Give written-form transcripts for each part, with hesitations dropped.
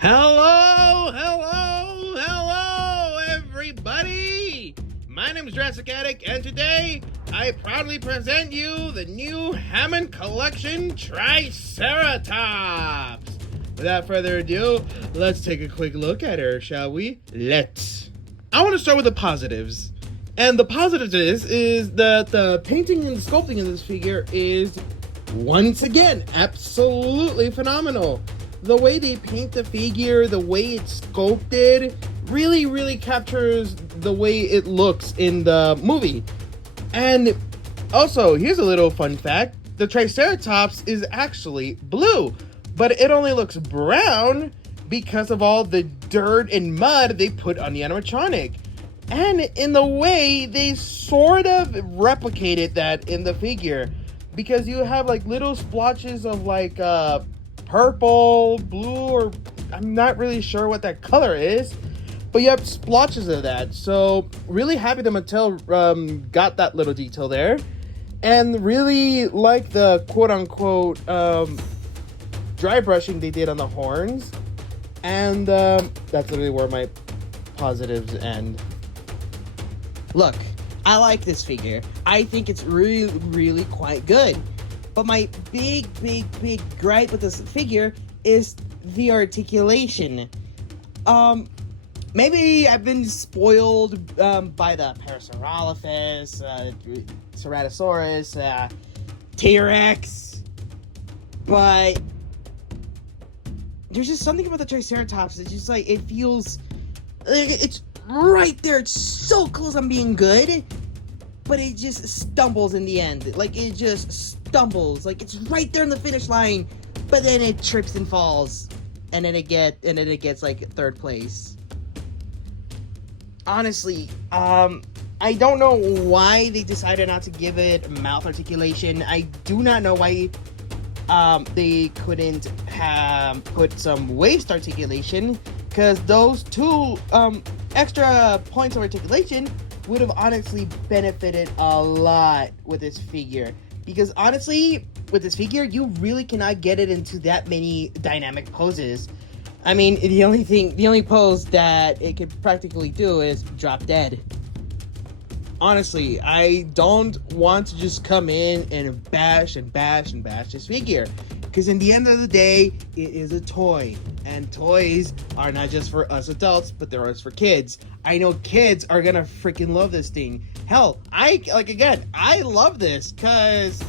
Hello, everybody! My name is Jurassic, and today I proudly present you the new Hammond Collection Triceratops. Without further ado, let's take a quick look at her, shall we? Let's. I want to start with the positives. And the positives is that the painting and sculpting of this figure is, once again, absolutely phenomenal. The way they paint the figure, the way it's sculpted, really captures the way it looks in the movie. And also, here's a little fun fact. The Triceratops is actually blue, but it only looks brown because of all the dirt and mud they put on the animatronic. And in the way, they sort of replicated that in the figure. Because you have like little splotches of like purple, blue, or I'm not really sure what that color is, but you have splotches of that. So really happy that Mattel got that little detail there, and really like the quote-unquote dry brushing they did on the horns, and that's really where my positives end. Look, I like this figure. I think it's really quite good. But my big gripe with this figure is the articulation. Maybe I've been spoiled by the Parasaurolophus, Ceratosaurus, T-Rex, but there's just something about the Triceratops. It's just like, it feels, it's right there. It's so close on being good, but it just stumbles in the end. Like, it just stumbles. Like, it's right there in the finish line, but then it trips and falls, and then it gets like third place. Honestly, I don't know why they decided not to give it mouth articulation. I do not know why they couldn't have put some waist articulation, because those two extra points of articulation would have honestly benefited a lot with this figure. Because honestly, with this figure, you really cannot get it into that many dynamic poses. I mean, the only pose that it could practically do is drop dead. Honestly, I don't want to just come in and bash this figure. Because in the end of the day, it is a toy. And toys are not just for us adults, but they're us for kids. I know kids are gonna freaking love this thing. Hell, I love this, because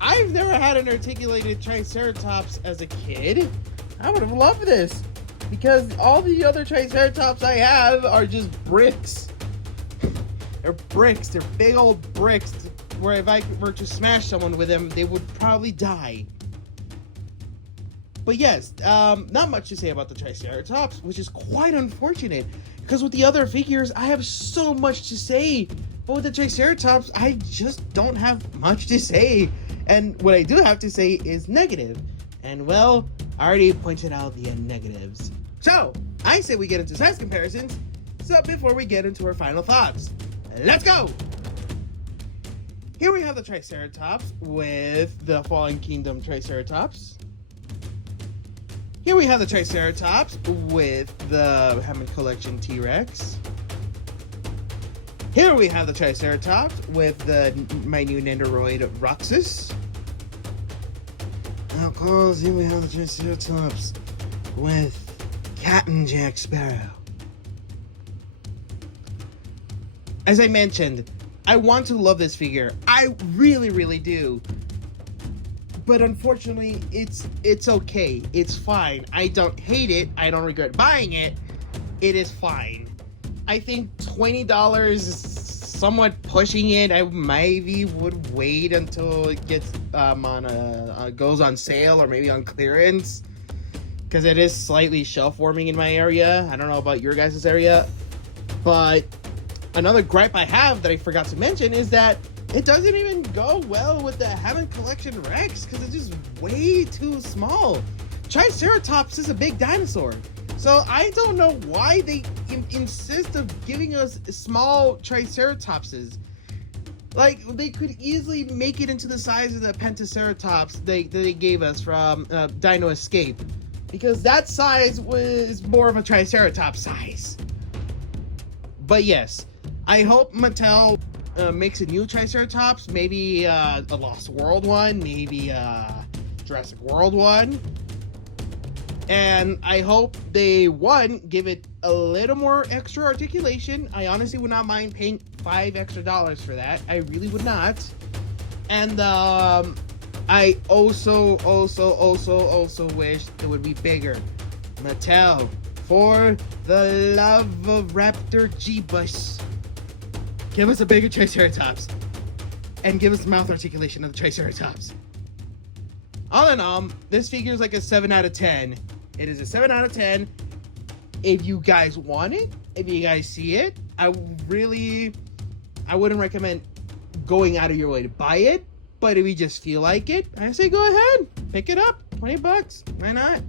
I've never had an articulated Triceratops as a kid. I would have loved this, because all the other Triceratops I have are just bricks. They're bricks. They're big old bricks, where if I were to smash someone with them, they would probably die. But yes, not much to say about the Triceratops, which is quite unfortunate, because with the other figures, I have so much to say. But with the Triceratops, I just don't have much to say. And what I do have to say is negative. And well, I already pointed out the negatives. So, I say we get into size comparisons, so before we get into our final thoughts. Let's go! Here we have the Triceratops with the Fallen Kingdom Triceratops. Here we have the Triceratops with the Hammond Collection T-Rex. Here we have the Triceratops with my new Nendoroid Roxas. Of course, here we have the Triceratops with Captain Jack Sparrow. As I mentioned, I want to love this figure. I really do. But unfortunately, it's okay. It's fine. I don't hate it. I don't regret buying it. It is fine. I think $20 is somewhat pushing it. I maybe would wait until it gets goes on sale, or maybe on clearance, because it is slightly shelf warming in my area. I don't know about your guys' area, but another gripe I have that I forgot to mention is that it doesn't even go well with the Hammond Collection Rex, because it's just way too small. Triceratops is a big dinosaur, so I don't know why they insist of giving us small Triceratopses. Like, they could easily make it into the size of the Pentaceratops they gave us from Dino Escape. because that size was more of a Triceratops size. But yes, I hope Mattel makes a new Triceratops, maybe a Lost World one, maybe a Jurassic World one. And I hope they, one, give it a little more extra articulation. I honestly would not mind paying $5 extra for that. I really would not. And I also wish it would be bigger. Mattel, for the love of Raptor G-Bus, give us a bigger Triceratops. And give us the mouth articulation of the Triceratops. All in all, this figure is like a 7 out of 10. It is a 7 out of 10. If you guys want it, if you guys see it, I wouldn't recommend going out of your way to buy it. But if you just feel like it, I say go ahead, pick it up. $20, why not?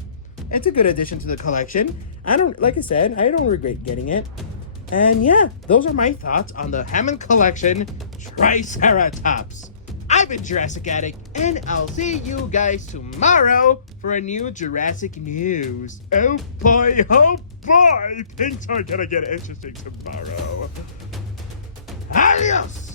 It's a good addition to the collection. Like I said, I don't regret getting it. And yeah, those are my thoughts on the Hammond Collection Triceratops. I've been Jurassic Addict, and I'll see you guys tomorrow for a new Jurassic news. Oh boy, things are gonna get interesting tomorrow. Adios!